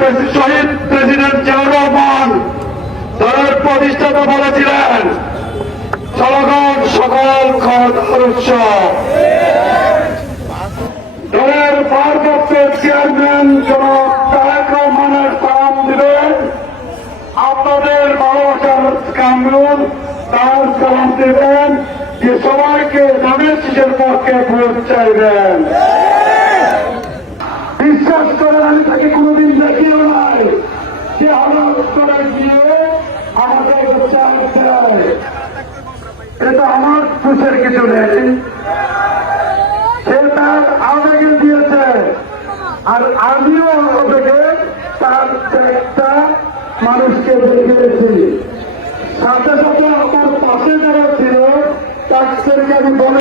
শহীদ president Ziaur Rahman দলের প্রতিষ্ঠাতা বলেছিলেন, জনগণ সকল ক্ষমতার উৎস। দলের ভারপ্রাপ্ত চেয়ারম্যান জনাব তারেক রহমানের সালাম দিবেন, আপনাদের ভালোবাসার কামরুল তার সালাম দেবেন যে সবাইকে ধানের শীষের পক্ষে ভোট চাইবেন। বিশ্বাস করেন, আমি তাকে কোনোদিন দেখিও নাই যে হঠাৎ করে গিয়ে আমাদের চাই দেয়। এটা আমার খুশের কিছু নেই, সে তার আবেগে দিয়েছে, আর আমিও আবেগে তার একটা মানুষকে দেখিয়েছি। সাথে সাথে আমার পাশে যারা ছিল তাদেরকে আমি বলে